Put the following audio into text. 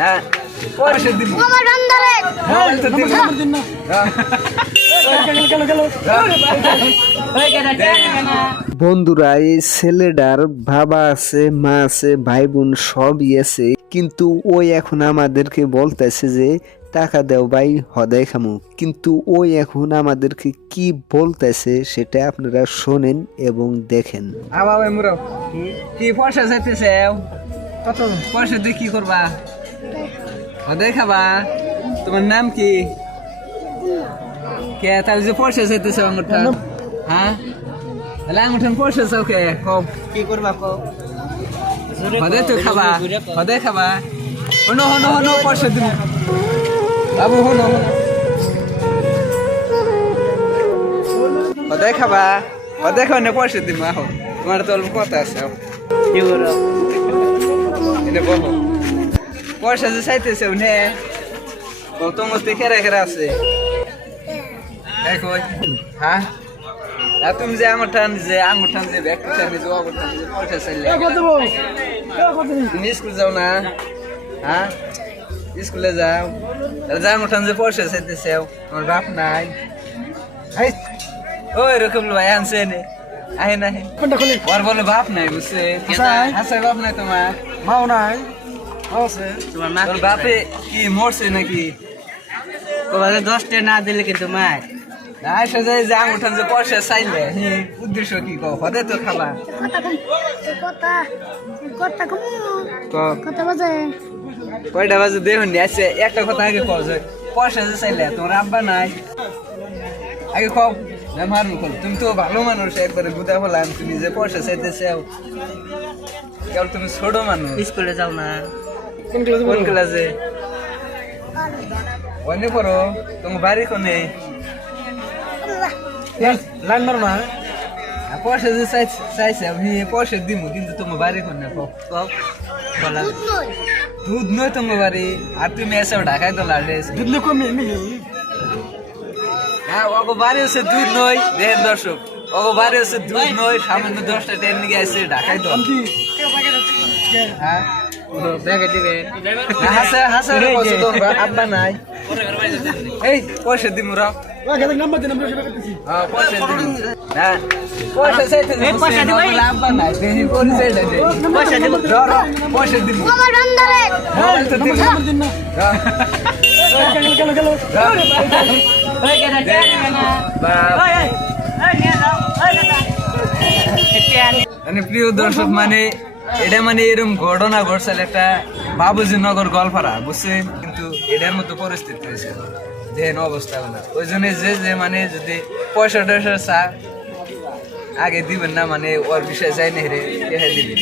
হ্যাঁ পয়সা দিব আমার আন্দারে মোবাইল তো দিব না বন্ধুরা, এই ছেলেটার বাবা আছে, মা আছে, ভাই বোন সবই আছে, কিন্তু ওই এখন আমাদেরকে বলতেছে যে টাকা দেও ভাই হদাই খামু। কিন্তু ওই এখন আমাদেরকে কি বলতেছে সেটা আপনারা শোনেন এবং দেখেন। বাবা মুরাও কি পয়সা চাইতেছে কত পয়সা দিয়ে কি করবা হদাই খাবা তোমার নাম কি কে তাহলে যে পয়সা চাইতেছে আঙুরটা হ্যাঁ তাহলে আঙুরটান পয়সা চাও কে কম কি করবা কো হদাই তো খাবা হদাই খাবা হনো হনো হনো পয়সা দিব বাবু হনো হদাই খাবা হদাই খাওয়া পয়সা দিব আহো তোমার তো অল্প কথা আছে আহো কি করো এটা বলো পয়সা যে চাইতেছে নে কত মস্তি খেরা খেরা আছে দেখো হ্যাঁ আর তুমি যে আমার টান যে আঙুর টান যে ব্যাগ টান যে আঙুর টান যে পয়সা চাইলে তুমি স্কুল যাও না হ্যাঁ স্কুলে যাও তাহলে যে আঙুর টান যে পয়সা চাইতেছে তোমার বাপ নাই ওই রকম ভাই আনছে নে আহে না ওর বলে বাপ নাই বুঝছে হাসাই বাপ নাই তোমার মাও নাই মাও আছে তোমার মা তোর বাপে কি মরছে নাকি তোমাকে 10 টাকা না দিলে কিন্তু মার আইসা যায় যে আঙুঠান যে পয়সা চাইলে উদ্দেশ্য কি কো হদে তো খাবা কথা কথা কম ক কথা বাজে কয়টা বাজে দেখুন আছে একটা কথা আগে কও যে পয়সা যে চাইলে তোমার আব্বা নাই আগে কও না মারু কল তুমি তো ভালো মানুষ একবারে গুদা ফেলাম তুমি যে পয়সা চাইতেছে কেবল তুমি ছোট মানুষ স্কুলে যাও না কোন ক্লাসে অনেক পড়ো তোমার বাড়ি কোনে লাইন মারো না পয়সা যে চাইছে আমি পয়সা দিব কিন্তু তোমার বাড়ি কোনে বলা দুধ নয় তোমার বাড়ি আর তুমি এসে ঢাকায় তো লাড়ে দিলে কমে নি হ্যাঁ ওগো বাড়ি হচ্ছে দুধ নয় দেখেন দর্শক ওগো বাড়ি হচ্ছে দুধ নয় সামান্য 10টা ট্রেন নিয়ে এসে ঢাকায় তো হ্যাঁ ব্যাগে দিবে হাসা হাসা পয়সা তোর আব্বা নাই এই পয়সা দিব রাও নাম্বার দিন আমরা সেটা করতেছি হ্যাঁ পয়সা দিব হ্যাঁ পয়সা চাইতে পয়সা দিব আব্বা নাই দেখি কোন চাইলে পয়সা দিব ধরো পয়সা দিব আমার আন্দারে মোবাইল তো দিব দিন না হ্যাঁ গেল হ্যাঁ ওই কেন না বাপ। ওই নিয়ে যাও ওই দাদা মানে প্রিয় দর্শক মানে এটা মানে এরকম ঘটনা ঘটছিল একটা বাবুজি নগর গলপাড়া বুঝছেন কিন্তু এটার মতো পরিস্থিতি হয়েছে দেখেন অবস্থা না ওই জন্য যে মানে যদি পয়সা টয়সা চা আগে দিবেন না মানে ওর বিষয়ে যাই না হেরে দিবেন